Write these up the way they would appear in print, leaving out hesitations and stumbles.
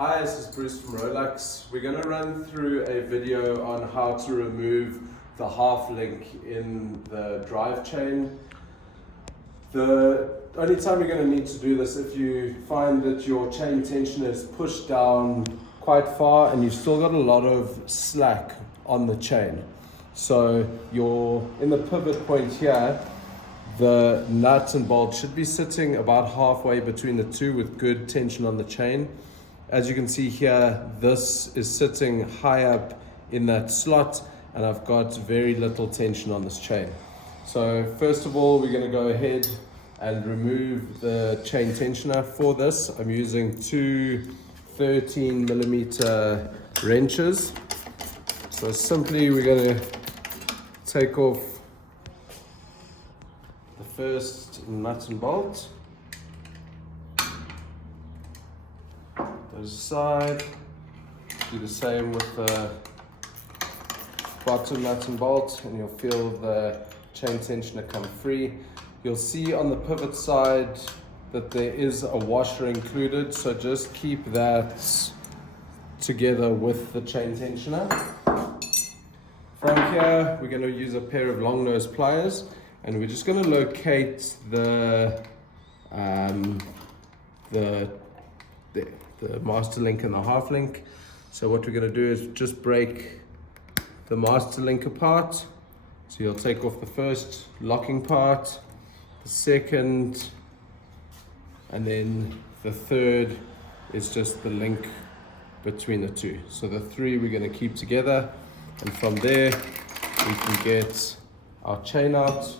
Hi, this is Bruce from Rolux. We're going to run through a video on how to remove the half link in the drive chain. The only time you're going to need to do this if you find that your chain tension is pushed down quite far and you've still got a lot of slack on the chain. So you're in the pivot point here, the nut and bolt should be sitting about halfway between the two with good tension on the chain. As you can see here, this is sitting high up in that slot and I've got very little tension on this chain. So first of all, we're going to go ahead and remove the chain tensioner. For this, I'm using two 13mm wrenches. So simply we're going to take off the first nut and bolt. Side, do the same with the bottom nut and bolt and you'll feel the chain tensioner come free. You'll see on the pivot side that there is a washer included, so just keep that together with the chain tensioner. From here we're going to use a pair of long nose pliers and we're just going to locate the master link and the half link. So what we're going to do is just break the master link apart. So you'll take off the first locking part, the second, and then the third is just the link between the two. So the three we're going to keep together, and from there we can get our chain out.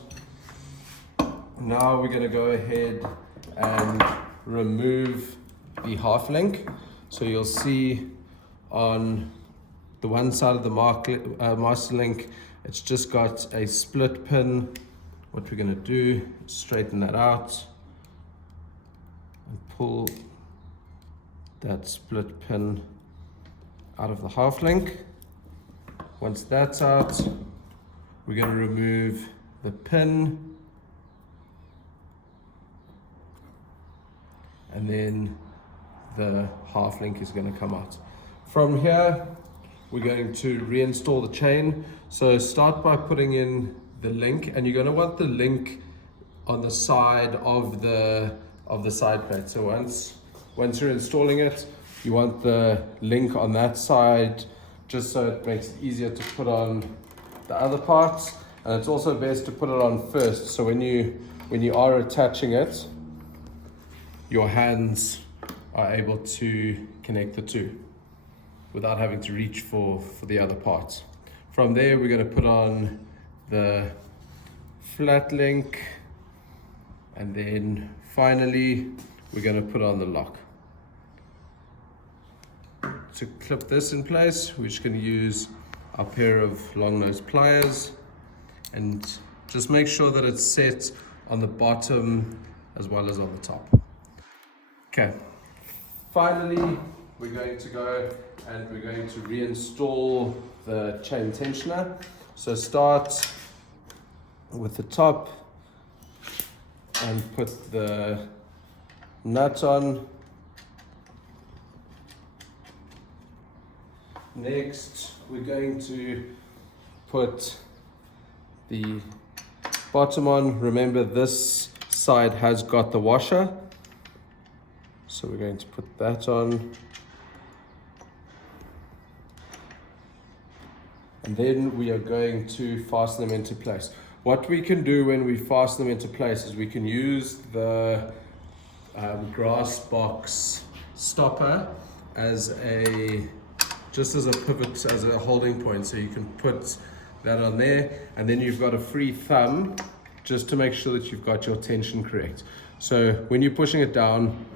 Now we're going to go ahead and remove the half link. So you'll see on the one side of the master link, it's just got a split pin. What we're going to do is straighten that out and pull that split pin out of the half link. Once that's out, we're going to remove the pin and then the half link is going to come out. From here, we're going to reinstall the chain. So start by putting in the link, and you're going to want the link on the side of the side plate. So once you're installing it, you want the link on that side, just so it makes it easier to put on the other parts. And it's also best to put it on first, so when you are attaching it, your hands are able to connect the two without having to reach for the other parts. From there, we're going to put on the flat link, and then finally we're going to put on the lock. To clip this in place, we're just going to use our pair of long nose pliers and just make sure that it's set on the bottom as well as on the top. Okay. Finally, we're going to go and we're going to reinstall the chain tensioner. So start with the top and put the nut on. Next, we're going to put the bottom on. Remember, this side has got the washer. So we're going to put that on. And then we are going to fasten them into place. What we can do when we fasten them into place is we can use the grass box stopper as just as a pivot, as a holding point. So you can put that on there, and then you've got a free thumb just to make sure that you've got your tension correct. So when you're pushing it down,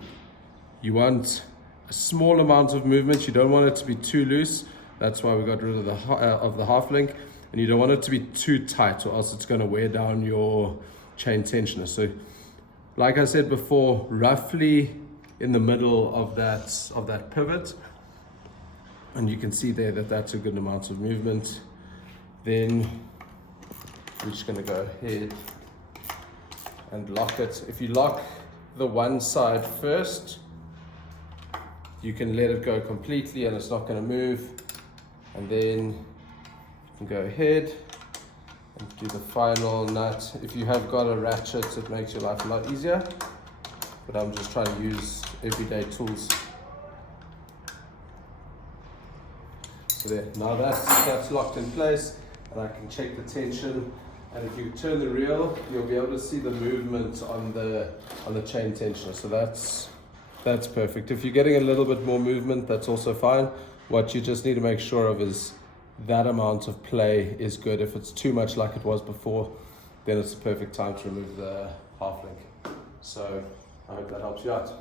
you want a small amount of movement. You don't want it to be too loose. That's why we got rid of the half link. And you don't want it to be too tight, or else it's going to wear down your chain tensioner. So like I said before, roughly in the middle of that pivot. And you can see there that that's a good amount of movement. Then we're just going to go ahead and lock it. If you lock the one side first, you can let it go completely and it's not going to move. And then you can go ahead and do the final nut. If you have got a ratchet, it makes your life a lot easier, but I'm just trying to use everyday tools. So there, now that's locked in place, and I can check the tension. And if you turn the reel, you'll be able to see the movement on the chain tensioner. So that's perfect. If you're getting a little bit more movement, that's also fine. What you just need to make sure of is that amount of play is good. If it's too much like it was before, then it's the perfect time to remove the half link. So I hope that helps you out.